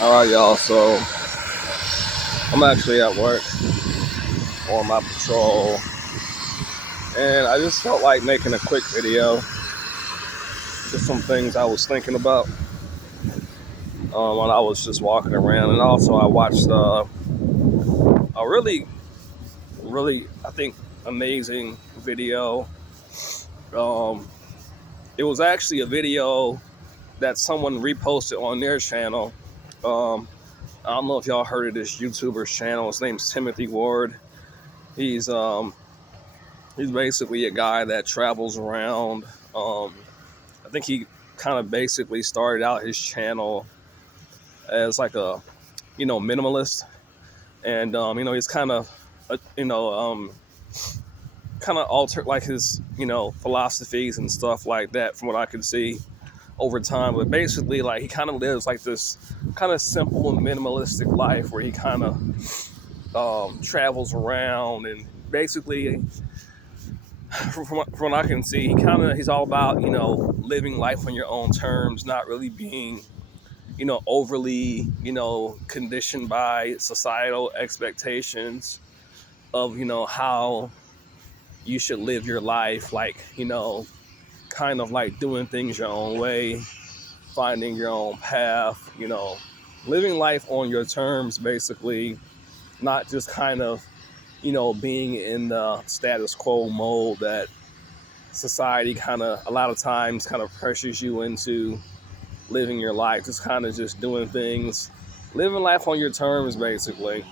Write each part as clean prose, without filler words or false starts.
All right, y'all. So I'm actually at work on my patrol, and I just felt like making a quick video. Just some things I was thinking about when I was just walking around, and also I watched a really, I think, amazing video. Um, it was actually a video that someone reposted on their channel. Um, I don't know if y'all heard of this YouTuber's channel. His name's Timothy Ward. He's um, he's basically a guy that travels around. I think he kind of basically started out his channel as like a minimalist, and he's kind of kind of altered like his philosophies and stuff like that from what I could see over time. But basically, like he kind of lives like this kind of simple and minimalistic life where he kind of travels around and basically from what I can see, he's all about living life on your own terms, not really being overly conditioned by societal expectations of how you should live your life, like kind of like doing things your own way, finding your own path, living life on your terms, basically, not just kind of being in the status quo mode that society kind of a lot of times kind of pressures you into living your life, just kind of just doing things, living life on your terms, basically.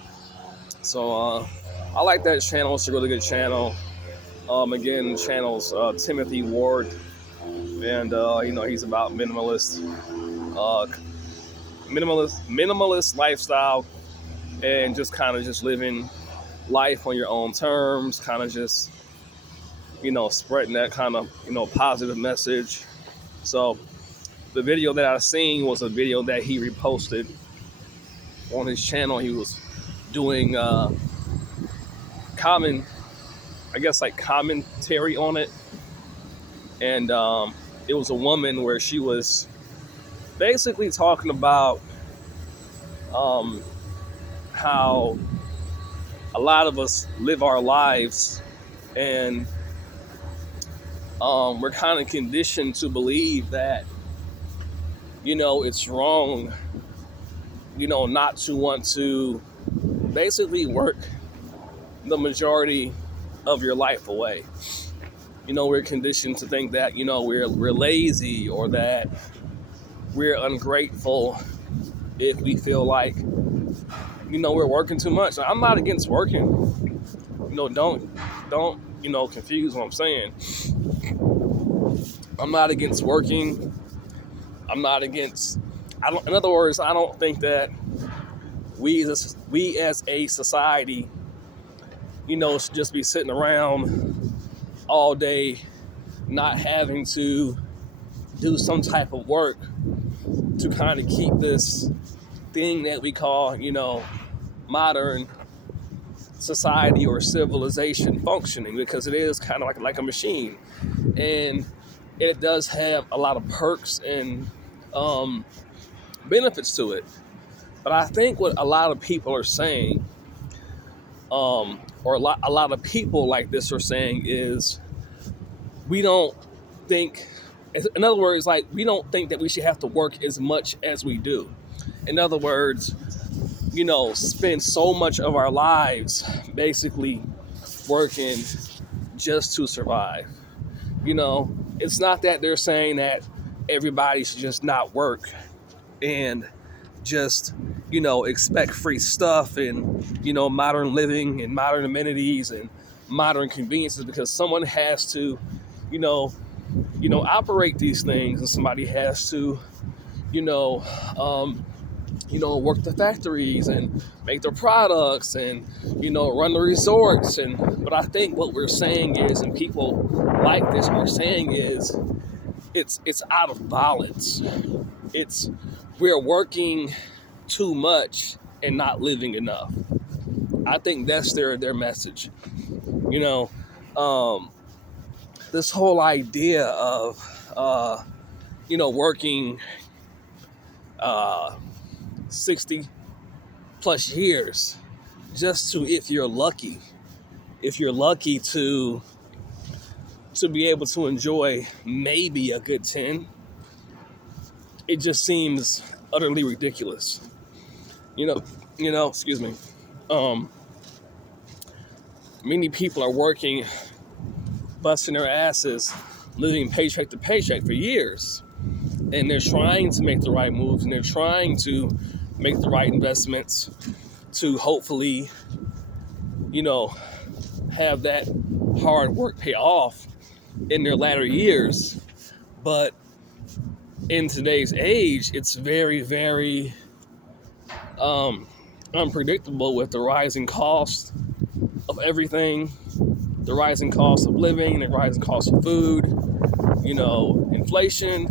So I like that channel. It's a really good channel. Again, the channel's Timothy Ward, and he's about uh, minimalist lifestyle, and just kind of just living life on your own terms, kind of just spreading that kind of positive message. So the video that I seen was a video that he reposted on his channel. He was doing common, I guess, like commentary on it, and it was a woman where she was basically talking about um, how a lot of us live our lives, and we're kind of conditioned to believe that it's wrong, not to want to basically work the majority of your life away. We're conditioned to think that we're lazy, or that we're ungrateful if we feel like we're working too much. I'm not against working. Don't confuse what I'm saying. I'm not against working. I'm not against. I don't. In other words, I don't think that we as a society, should just be sitting around all day, not having to do some type of work to kind of keep this thing that we call, modern society or civilization functioning, because it is kind of like a machine, and it does have a lot of perks and benefits to it. But I think what a lot of people are saying, or a lot of people like this are saying, is we don't think. In other words, like, we don't think that we should have to work as much as we do. In other words, spend so much of our lives basically working just to survive. It's not that they're saying that everybody should just not work and just, expect free stuff and, modern living and modern amenities and modern conveniences, because someone has to, you know, operate these things, and somebody has to, you know, um, work the factories and make the products and, run the resorts. But I think what we're saying is, and people like this are saying, is it's out of balance. It's We're working too much and not living enough. I think that's their message. You know, um, this whole idea of working uh, 60 plus years just to, if you're lucky to be able to enjoy maybe a good 10. It just seems utterly ridiculous. Excuse me. Um, Many people are working, busting their asses, living paycheck to paycheck for years. And they're trying to make the right moves, and they're trying to make the right investments to hopefully, have that hard work pay off in their latter years. But in today's age, it's very, very unpredictable with the rising cost of everything, the rising cost of living, the rising cost of food, inflation.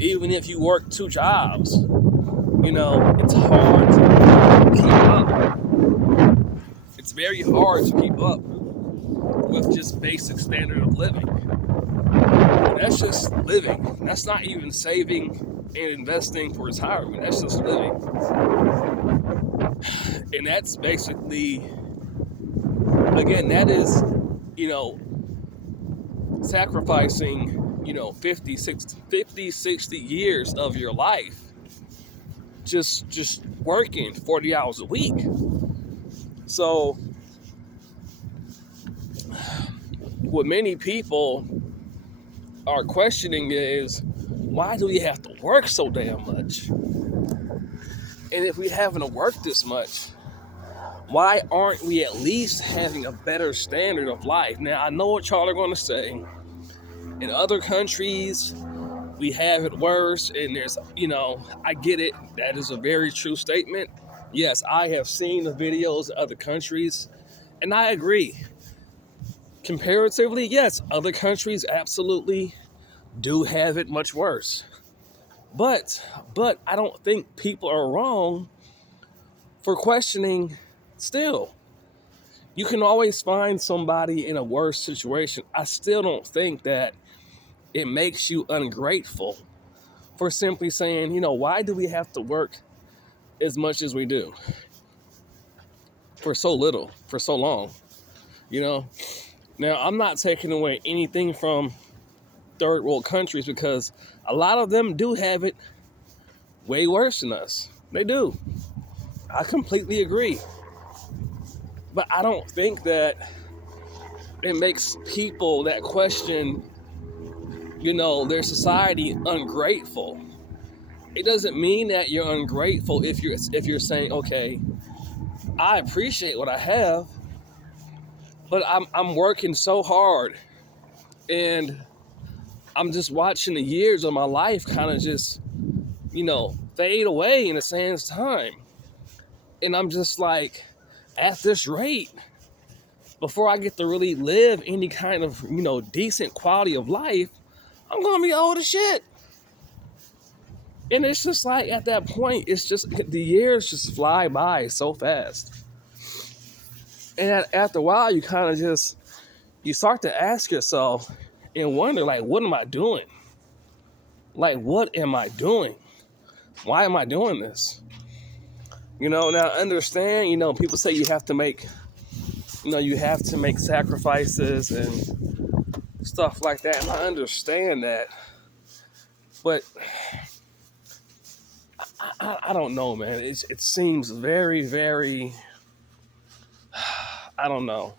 Even if you work 2 jobs, it's hard to keep up. It's very hard to keep up with just basic standard of living. And that's just living. That's not even saving and investing for retirement. That's just living. And that's basically, again, that is, sacrificing, 50, 60 years of your life just working 40 hours a week. So what many people are questioning is, why do we have to work so damn much? And if we haven't to work this much, why aren't we at least having a better standard of life? Now, I know what y'all are going to say. In other countries, we have it worse, and there's, I get it. That is a very true statement. Yes, I have seen the videos of other countries, and I agree. Comparatively, yes, other countries absolutely do have it much worse. But I don't think people are wrong for questioning still. You can always find somebody in a worse situation. I still don't think that it makes you ungrateful for simply saying, why do we have to work as much as we do for so little, for so long? Now, I'm not taking away anything from third world countries, because a lot of them do have it way worse than us. They do. I completely agree. But I don't think that it makes people that question, their society ungrateful. It doesn't mean that you're ungrateful if you're saying, okay, I appreciate what I have, but I'm working so hard, and I'm just watching the years of my life kind of just, fade away in the same time. And I'm just like, at this rate, before I get to really live any kind of, decent quality of life, I'm going to be old as shit. And it's just like, at that point, it's just, the years just fly by so fast. And after a while, you kind of just, you start to ask yourself and wonder, like, what am I doing? Like, what am I doing? Why am I doing this? Now understand, people say you have to make sacrifices and stuff like that. And I understand that. But I don't know, man. It seems very, very, I don't know.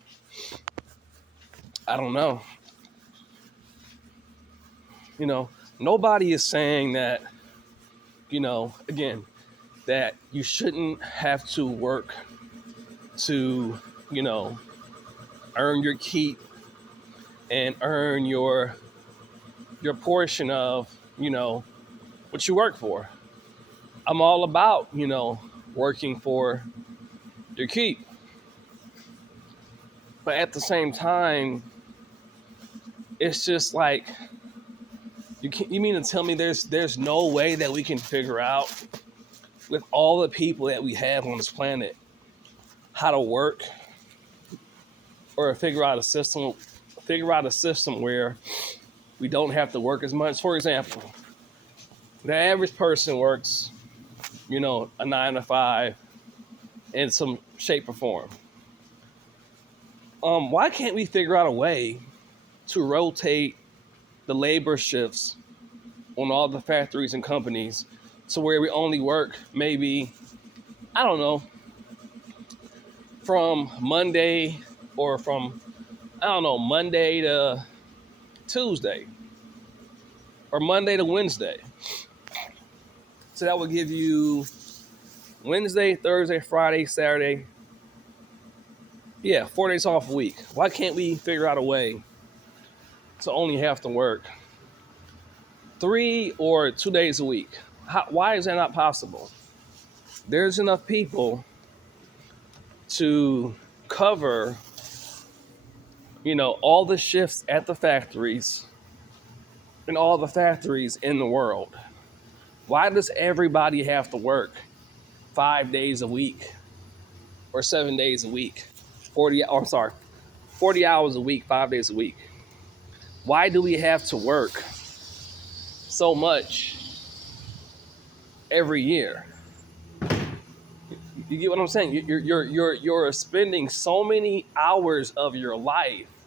Nobody is saying that, again, that you shouldn't have to work to, earn your keep and earn your portion of, what you work for. I'm all about, working for your keep. But at the same time, it's just like, you mean to tell me there's no way that we can figure out, with all the people that we have on this planet, how to work, or figure out a system where we don't have to work as much? For example, the average person works a 9 to 5 in some shape or form. Why can't we figure out a way to rotate the labor shifts on all the factories and companies to where we only work maybe, I don't know, from Monday or from, I don't know, Monday to Tuesday or Monday to Wednesday. So that would give you Wednesday, Thursday, Friday, Saturday. Yeah, 4 days off a week. Why can't we figure out a way to only have to work 3 or 2 days a week? Why is that not possible? There's enough people to cover, all the shifts at the factories and all the factories in the world. Why does everybody have to work 5 days a week or 7 days a week? 40 hours a week, 5 days a week. Why do we have to work so much every year? You get what I'm saying? You're spending so many hours of your life